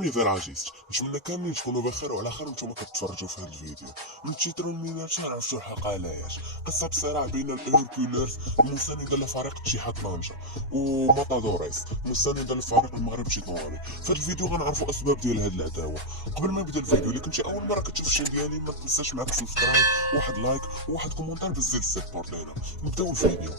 ما يدير عزيز، نتمنى كاملين تكونوا بخير وعلى خير وانتم كتفرجوا في هذا الفيديو. من تيتر الميناتور عرفتوا الحلقه علاش. قصه صراع بين الهيركوليرز المسانده لفريق اتحاد طنجة وماتادوريس المسانده لفريق المغرب التطواني. في هذا الفيديو غنعرفوا اسباب ديال هذه العداوه. قبل ما نبدا الفيديو، اللي كنتي اول مره كتشوف الشين ديالي ما تنساش معاك سبسكرايب، واحد لايك وواحد كومونتير بزاف سيبورت لينا. نبداو الفيديو.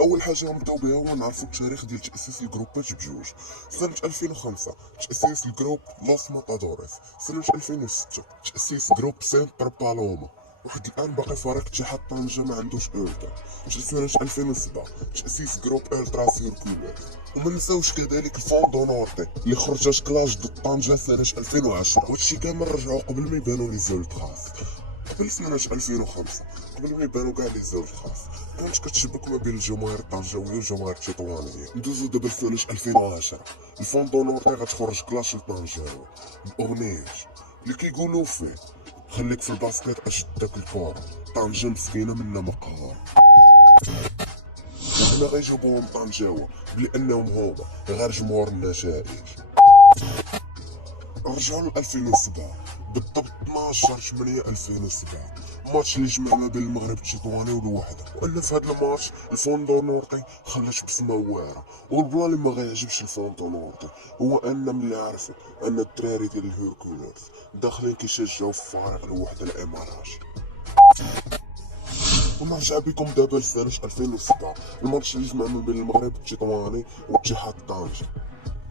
اول حاجه غنبداو بها هو نعرفوا التاريخ ديال تاسيس الجروبات بجوج. سنه 2005 تاسيس الجروب لوس ماتادوريس. سنه 2006 تاسيس جروب سيمبر بالوما. واحد الان باقي فريق اتحاد طنجة ما عندوش اولتا. سنه 2007 تاسيس جروب التراس هيركوليرز. وما نساوش كذلك الفوندو نورتي اللي خرجت كلاش ضد طنجة سنه 2010. وهادشي كامل رجعوا قبل ما يبانوا لي زولت خاص. قبل سنة 2005 قبل ما يبانوا كاع لي زوج الخاص كانت كتشبك ما بين الجماهير الطنجاوية والجماهير التطوانية. ندوزو دابا لسنة 2010 الفوندو نورتي غتخرج كلاش لطنجاوي بأغنية اللي كيقولوا فيه خليك في الباسكيت اش داك الكورة، طنجة مسكينة منا مقهورة. وهنا غيجيبوهم طنجاوة بلأنهم هما غير جمهور النتائج. رجعوا ل 2007 بالضبط 12/8/2007 ماتش اللي جمع ما بين المغرب التطواني والوحده. وان في هذا الماتش الفوندو نورتي خلات بصمه واعره. والبلان اللي ما غيعجبش الفوندو نورتي هو ان ملي عرفوا ان الدراري ديال الهيركوليرز داخلين كيشجعوا في فريق الوحده الامارات. ونرجع بكم دابا لسنه 2007 الماتش اللي جمع ما بين المغرب التطواني واتحاد طنجة.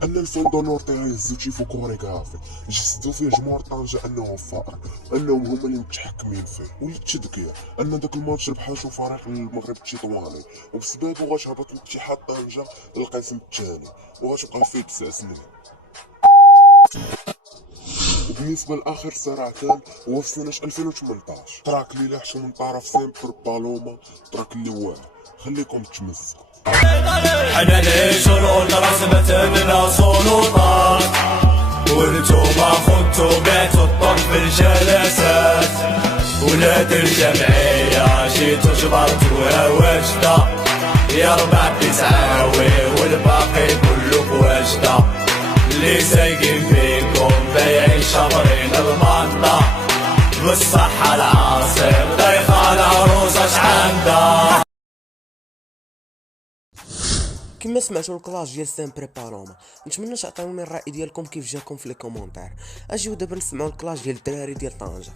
ان الفوندو نورتي غيهزو تيفو كوريغرافي جسدو فيه جمهور طنجة انه فائق، انهم هما اللي متحكمين فيه. وللتذكير ان داك الماتش ربحاتو فريق المغرب التطواني وبسببو غتهبط لاتحاد طنجة للقسم الثاني وغتبقى فيه 9 سنين. وبالنسبه لاخر صراع كان هو في سنه 2018 تراك اللي لاحشو من طرف سيمبر بالوما، تراك اللي واعر. خليكم تمسكوا. حنا نشرو رسمت لنا سلطات وانتوما خدتو بعتو الطرف في الجلسات. ولاد الجمعية جيتو جبرتوها واجدة يا ربع بتعاوي والباقي كلو واجدة. اللي سايقين فيكم بايعين شابرين المنطة بالصحة العاصر دايخة العروسة شعندها. كما سمعتوا الكلاش ديال سيمبر بالوما، نتمنى تعطيوني الراي ديالكم كيف جاكم في لي كومونتير. اجيو دابا نسمعوا الكلاش ديال الدراري ديال طنجة.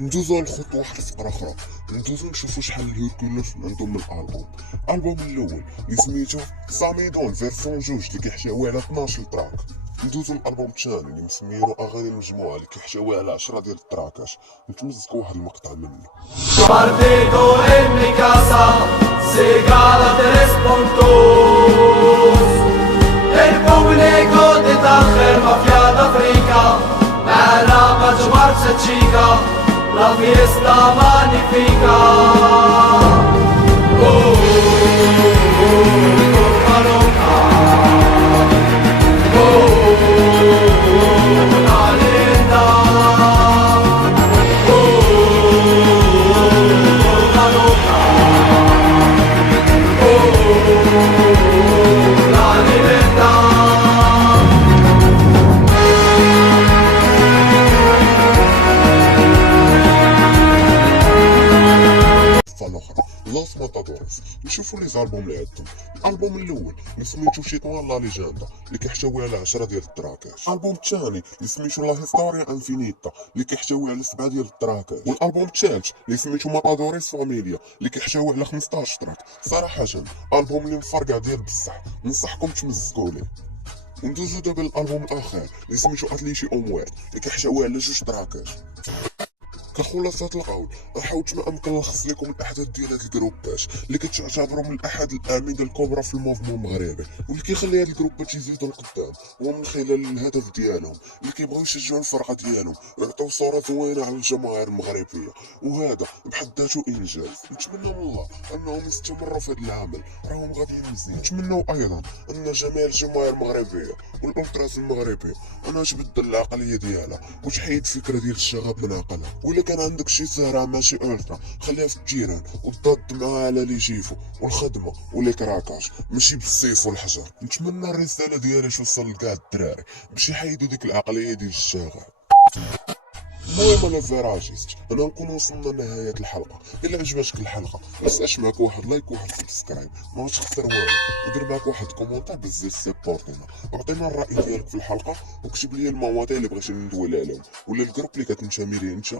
ندوزو للخطوة واحد الفقرة أخرى. ندوزو نشوفو شحال الهيركوليرز عندهم من الألبوم. الألبوم الأول اللي سميتو ساميدون فيرسون جوج اللي كيحتوي على 12 تراك. ندوزو للألبوم الثاني اللي مسمينو أغاني المجموعة اللي كيحتوي على 10 ديال التراكات. نتمزقو واحد المقطع منه. Partito en mi casa se gana 3 puntos. El público de Tánger, mafia de África, معنا مجموعة تشيكا la fiesta magnífica. Copa loca. لوس ماتادوريس. نشوفوا لي زالبوم اللي عندهم. الالبوم الاول اللي سميتو شيطان لا ليجندا اللي كيحتوي على 10 ديال التراكات. الالبوم الثاني اللي سميتو لا هيستوريا انفينيتا اللي كيحتوي على 7 ديال التراكات. والالبوم الثالث اللي سميتو ماتادوريس فاميليا اللي كيحتوي على 15 تراك. صراحه البوم اللي مفرقع ديال بصح، ننصحكم تمزقوا ليه. وندوزو دابا للالبوم الاخر اللي سميتو اتليشي اومويرت اللي كيحتوي على 2 تراكات. كخلاصة القول حاولت ما امكن نلخص لكم الاحداث ديال هاد الجروبات اللي كتعتبروا من احد الاعمده الكبرى في الموفمون المغربي، واللي كيخلي هاد الجروبات يزيدوا القدام هو من خلال الهدف ديالهم اللي كيبغيو يشجعوا الفرقه ديالهم ويعطيو صوره زوينه على الجماهير المغربيه، وهذا بحد ذاته انجاز. نتمنى من الله انهم يستمروا في هذا العمل، راهم غاديين مزيان. نتمنى ايضا ان جميع الجماهير المغربيه والالتراس المغربيه انها تبدل العقليه ديالها وتحيد الفكره ديال الشغب من عقلها. وإلا كان عندك شي سهرة ماشي ألترا خليها في الجيران وتضاد معاها على لي جيفو والخدمة ولي كراكاش ماشي بالسيف والحجر. نتمنى الرسالة ديالي توصل لكاع الدراري باش يحيدوا ديك العقلية ديال الشاغب. المهم انا فيراجيست، انا نكون وصلنا لنهاية الحلقة. الا عجبتك الحلقة متنساش معاك واحد لايك وواحد سبسكرايب، ما تخسر والو، ودير معاك واحد كومونتير بزاف سيبورتينا، وعطينا الرأي ديالك في الحلقة، وكتب لي المواضيع اللي بغيتي ندوي عليهم ولا الجروب اللي كتنتمي ليه انت